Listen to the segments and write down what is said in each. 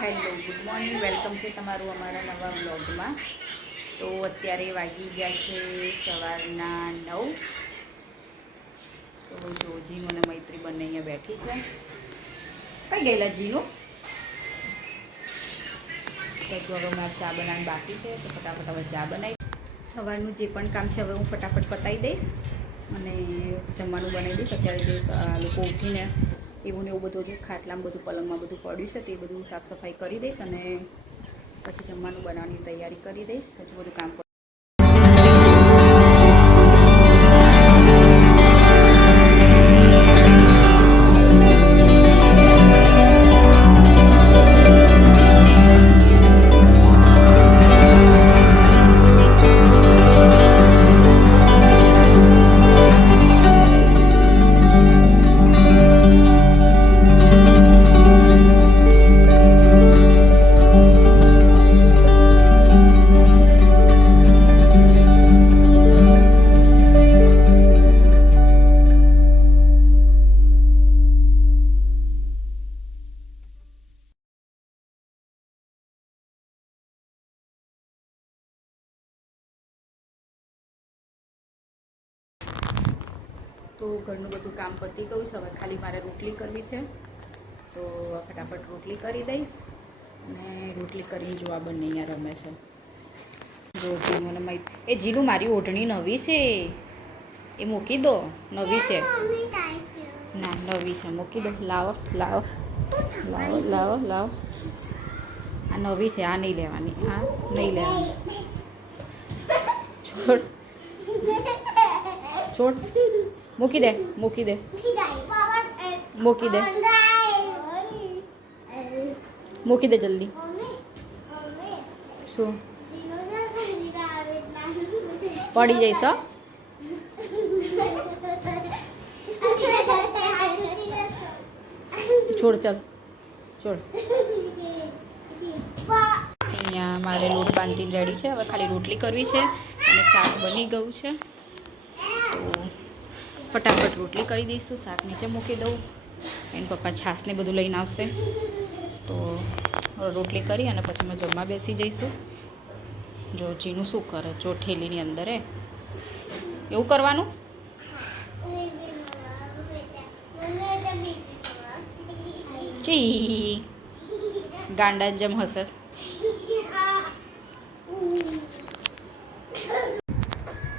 Hello good morning, welcome છે તમારું અમારા નવા વ્લોગમાં. તો અત્યારે વાગી ગયા છે સવારના 9. તો જો જીનું અને મૈત્રી બંને અહીંયા બેઠી છે. કઈ ગયેલા જીનું? તો હવે મારે ચા બનાવવાની બાકી છે, તો ફટાફટ હવે ચા બનાવી. સવારનું જે પણ કામ છે હવે હું ફટાફટ પતાવી દઈશ અને જમવાનું બનાવી દઈશ. અત્યારે જે લોકો ઉઠીને એવું ને એવું બધું જે ખાટલામાં બધું પલંગમાં બધું પડ્યું છે તે બધું સાફ સફાઈ કરી દઈશ અને પછી જમવાનું બનાવવાની તૈયારી કરી દઈશ. પછી બધું કામ તો ઘરનું બધું કામ પતી ગયું છે. હવે ખાલી મારે રોટલી કરવી છે, તો ફટાફટ રોટલી કરી દઈશ. અને રોટલી કરીને જો આ બંને અહીંયા રમે છે. જો જીનું અને એ જીનું મારી ઓઢણી નવી છે, એ મૂકી દો. નવી છે ના, નવી છે, મૂકી દો. લાવો લાવો લાવો લાવો લાવો. આ નવી છે, આ નહીં લેવાની, આ નહીં લેવાની. છોડ છોડ, મૂકી દે મૂકી દે મૂકી દે મૂકી દે જલ્દી. શું પડી જઈશ? છોડ, ચાલ છોડ. અહીંયા મારે લોટ બાંધીને રેડી છે. હવે ખાલી રોટલી કરવી છે અને શાક બની ગયું છે. તો ફટાફટ રોટલી કરી દઈશું, શાક નીચે મૂકી દઉં. એના પપ્પા છાશને બધું લઈને આવશે, તો રોટલી કરી અને પછી અમે જમવા બેસી જઈશું. જો જીનું શું કરે, જો ઠેલીની અંદર એવું કરવાનું. ગાંડા જેમ હશે.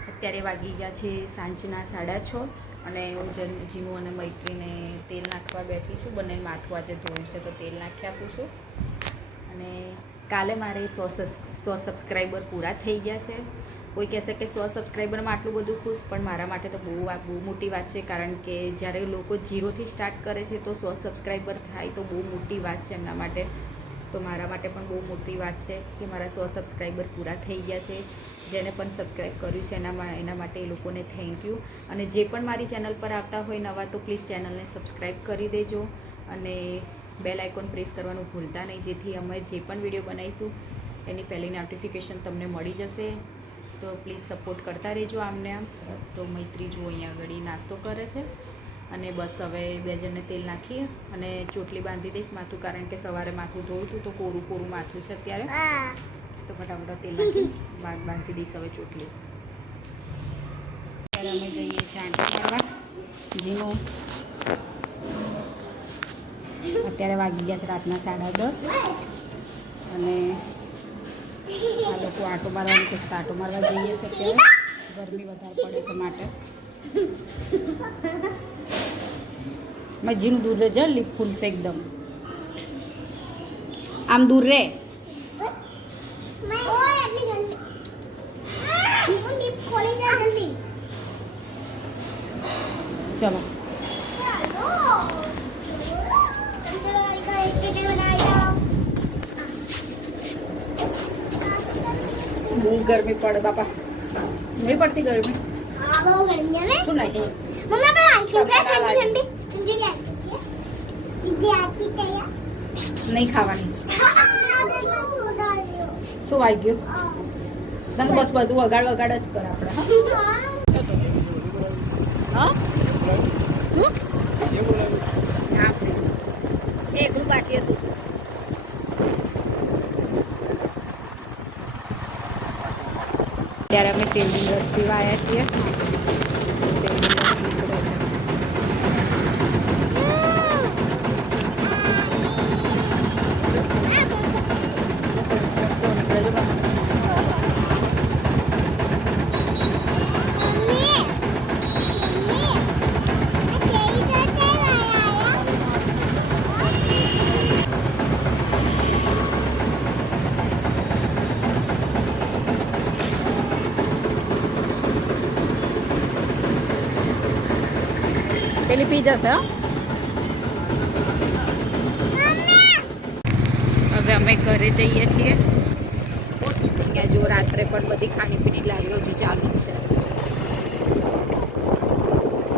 અત્યારે વાગી ગયા છે સાંજના 6:30 અને હું જીનું અને મૈત્રીને તેલ નાખવા બેઠી છું. બંને માથું આજે ધોયું છે તો તેલ નાખી આપું છું. અને કાલે મારે 100 સબસ્ક્રાઈબર પૂરા થઈ ગયા છે. કોઈ કહેશે કે 100 સબસ્ક્રાઈબરમાં આટલું બધું ખુશ, પણ મારા માટે તો બહુ મોટી વાત છે. કારણ કે જ્યારે લોકો 0થી સ્ટાર્ટ કરે છે તો 100 સબસ્ક્રાઈબર થાય તો બહુ મોટી વાત છે એમના માટે. તો મારા માટે પણ બહુ મોટી વાત છે કે મારા 100 સબસ્ક્રાઈબર પૂરા થઈ ગયા છે. જેને પણ સબસ્ક્રાઈબ કર્યું છે એના માટે એ લોકોને થેન્ક યુ. અને જે પણ મારી ચેનલ પર આવતા હોય નવા, તો પ્લીઝ ચેનલને સબસ્ક્રાઈબ કરી દેજો અને બેલ આઇકોન પ્રેસ કરવાનું ભૂલતા નહીં, જેથી અમે જે પણ વિડીયો બનાવીશું એની પહેલી નોટિફિકેશન તમને મળી જશે. તો પ્લીઝ સપોર્ટ કરતા રહેજો આમને આમ. તો મૈત્રી જો અહીંયા આગળ નાસ્તો કરે છે અને બસ હવે બે જણને તેલ નાખી અને ચોટલી બાંધી દઈશ માથું, કારણ કે સવારે માથું ધોયું હતું તો કોરું કોરું માથું છે અત્યારે. તો ફટાફટ તેલ નાખી બાંધી દઈશ હવે ચોટલી. અત્યારે અમે જઈએ છીએ આંટો મારવા. જીનું અત્યારે વાગી ગયા છે રાતના 10:30 અને આ લોકો આંટો મારવાનું કે આંટો મારવા જઈએ છે. અત્યારે ગરમી વધારે પડે છે માટે મેં જીનું દૂર રહે, લીપ ફૂલશે એકદમ. આમ દૂર રહે. ચલો બહુ ગરમી પડે બાપા. નહીં પડતી ગરમી? શું નહીં નહીં ખાવાની. શું વાગ્યું? તને બસ બધું વગાડ વગાડ જ કરે આપણે. હા શું? એકલું બાકી હતું. ત્યારે અમે શેરડી રસ પીવા આવ્યા છીએ. શેરડી રસ નીકળે છે. પેલી પી જશે. હવે અમે ઘરે જઈએ છીએ. અહીંયા જો રાત્રે પણ બધી ખાણીપીણી લારીઓ હજુ ચાલુ જ છે.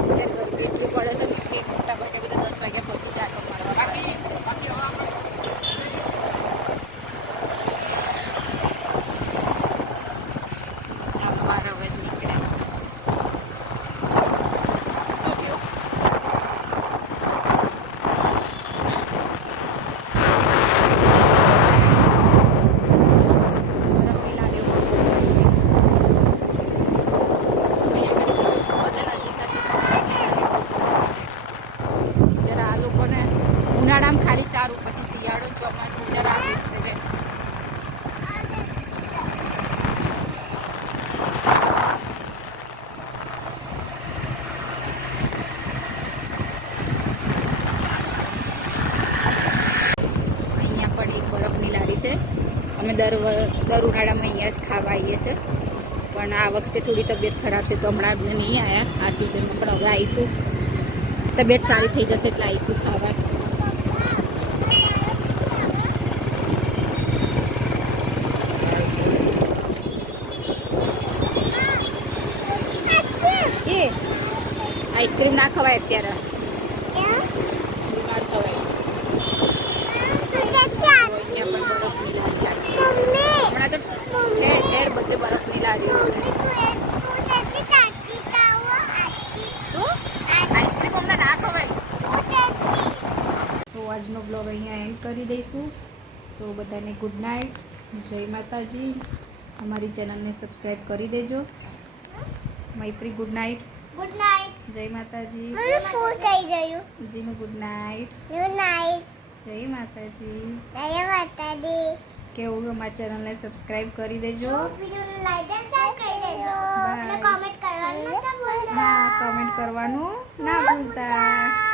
અત્યારે ગરમી એટલી પડે છે ને કે મોટા ભાગે બધા 10 વાગ્યા પછી જ આટો મારવા બાકી બાર હવે જ નીકળ્યા. શું થયું? ઉનાળામાં ખાલી સારું, પછી શિયાળો ચોમાસું જરા રહે. અહીંયા પણ એક બરફની લારી છે. અમે દર ઉનાળામાં અહીંયા જ ખાવા આવીએ છીએ, પણ આ વખતે થોડી તબિયત ખરાબ છે તો હમણાં અમને નહીં આવ્યા આ સિઝનમાં, પણ હવે આવીશું. તબિયત સારી થઈ જશે એટલે આવીશું ખાવા. આઈસ્ક્રીમ ના ખવાય અત્યારે, બીમાર થવાય. હમણાં તો ઠેર ઠેર બધે બરફની લારીઓ છે. શું આઈસ્ક્રીમ હમણાં ના ખવાય? તો આજનો બ્લોગ અહીંયા એન્ડ કરી દઈશું. તો બધાને ગુડ નાઇટ, જય માતાજી. અમારી ચેનલને સબસ્ક્રાઈબ કરી દેજો. મૈત્રી ગુડ નાઇટ. Good night. જય માતાજી. મને ફૂલ થઈ ગયું. જીનું ગુડ નાઇટ. Good night. જય માતાજી. જય માતાજી. કેવું અમારી ચેનલને સબસ્ક્રાઇબ કરી દેજો. વિડિયોને લાઈક અને શેર કરી દેજો. અને કોમેન્ટ કરવાનું ના ભૂલતા. હા, કોમેન્ટ કરવાનું ના ભૂલતા.